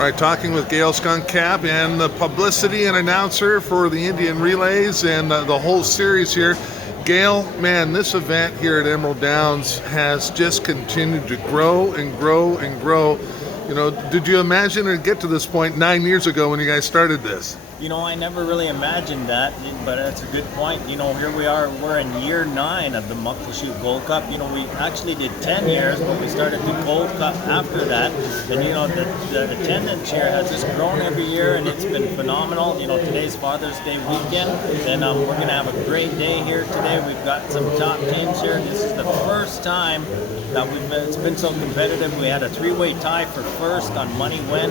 All right, talking with Gayle Skunkcap and the publicity and announcer for the Indian Relays and the whole series here. Gayle, man, this event here at Emerald Downs has just continued to grow and grow and grow. You know, did you imagine it would get to this point 9 years ago when you guys started this? You know, I never really imagined that, but that's a good point. You know, here we are, we're in year 9 of the Muckleshoot Gold Cup. You know, we actually did 10 years, but we started the Gold Cup after that. And, you know, the attendance here has just grown every year, and it's been phenomenal. You know, today's Father's Day weekend, and we're going to have a great day here today. We've got some top teams here. This is the first time that it's been so competitive. We had a 3-way tie for first on money win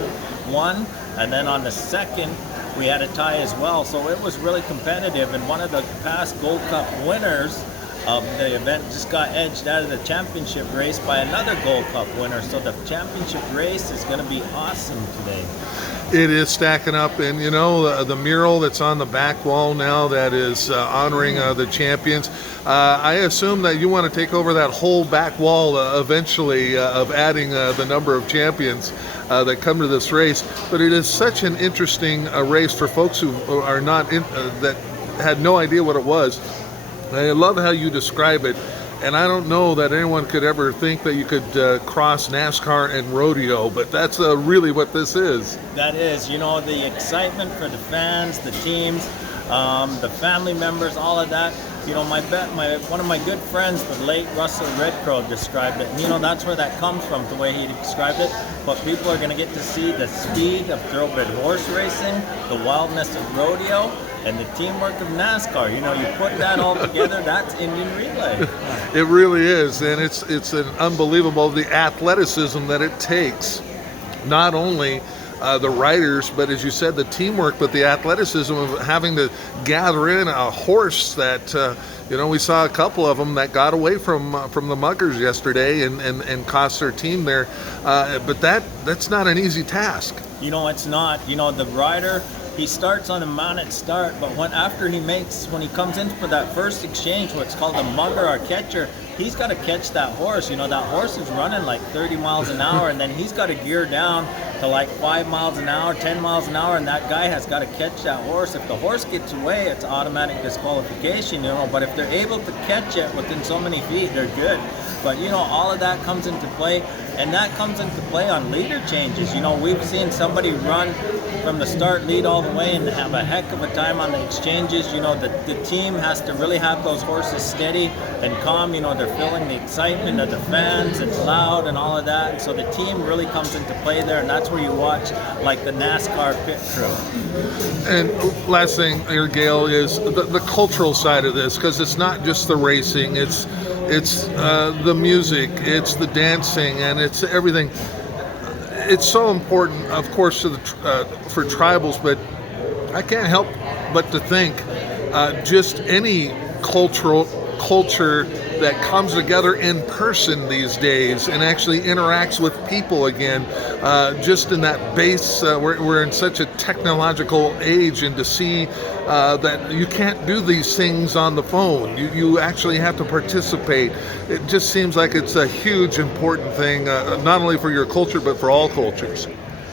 one, and then on the second, we had a tie as well, so it was really competitive. And one of the past Gold Cup winners of the event just got edged out of the championship race by another Gold Cup winner. So the championship race is going to be awesome today. It is stacking up, and you know, the mural that's on the back wall now that is honoring the champions. I assume that you want to take over that whole back wall eventually of adding the number of champions that come to this race. But it is such an interesting race for folks who are not in, that had no idea what it was. I love how you describe it. And I don't know that anyone could ever think that you could cross NASCAR and rodeo, but that's really what this is. That is, you know, the excitement for the fans, the teams, the family members, all of that. You know, one of my good friends, the late Russell Red Crow, described it. And, you know, that's where that comes from, the way he described it. But people are going to get to see the speed of thoroughbred horse racing, the wildness of rodeo, and the teamwork of NASCAR. You know, you put that all together, that's Indian Relay. It really is, and it's an unbelievable, the athleticism that it takes, not only the riders, but as you said, the teamwork, but the athleticism of having to gather in a horse that, you know, we saw a couple of them that got away from the muggers yesterday and cost their team there. But that's not an easy task. You know, it's not. You know, the rider, he starts on a mounted start, but when he comes in for that first exchange, what's called a mugger or catcher, he's got to catch that horse. You know, that horse is running like 30 miles an hour, and then he's got to gear down to like 5 miles an hour, 10 miles an hour, and that guy has got to catch that horse. If the horse gets away, it's automatic disqualification, you know, but if they're able to catch it within so many feet, they're good. But, you know, all of that comes into play, and that comes into play on leader changes. You know, we've seen somebody run from the start, lead all the way, and have a heck of a time on the exchanges. You know, the team has to really have those horses steady and calm. You know, they're feeling the excitement of the fans, it's loud and all of that. And so the team really comes into play there, and that's where you watch like the NASCAR pit crew. And last thing here, Gayle, is the cultural side of this, because it's not just the racing, it's the music, it's the dancing, and it's everything. It's so important, of course, to for tribals, but I can't help but to think just any culture that comes together in person these days and actually interacts with people again, just in that base, we're in such a technological age, and to see that you can't do these things on the phone. You actually have to participate. It just seems like it's a huge important thing, not only for your culture, but for all cultures.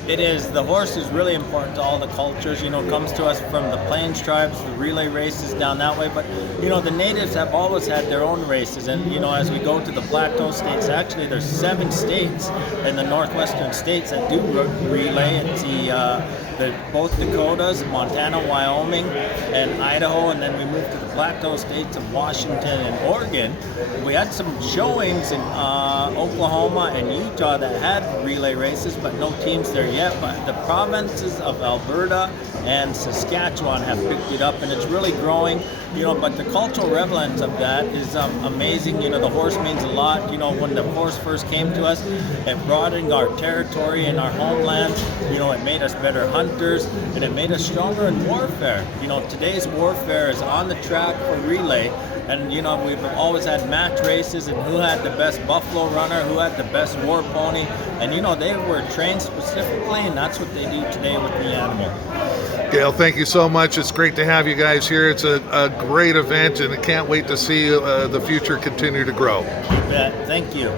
It is. The horse is really important to all the cultures. You know, it comes to us from the Plains tribes, the relay races down that way. But, you know, the natives have always had their own races. And, you know, as we go to the Plateau states, actually there's 7 states in the northwestern states that do relay. It's both Dakotas, Montana, Wyoming, and Idaho. And then we move to the Plateau states of Washington and Oregon. We had some showings in Oklahoma and Utah that had relay races, but no teams there yet. But the provinces of Alberta and Saskatchewan have picked it up, and it's really growing. You know, but the cultural relevance of that is amazing. You know, the horse means a lot. You know, when the horse first came to us, it broadened our territory and our homeland. You know, it made us better hunters, and it made us stronger in warfare. You know, today's warfare is on the track for relay. And, you know, we've always had match races, and who had the best buffalo runner, who had the best war pony. And, you know, they were trained specifically, and that's what they do today with the animal. Gayle, thank you so much. It's great to have you guys here. It's a great event, and I can't wait to see the future continue to grow. You bet. Thank you.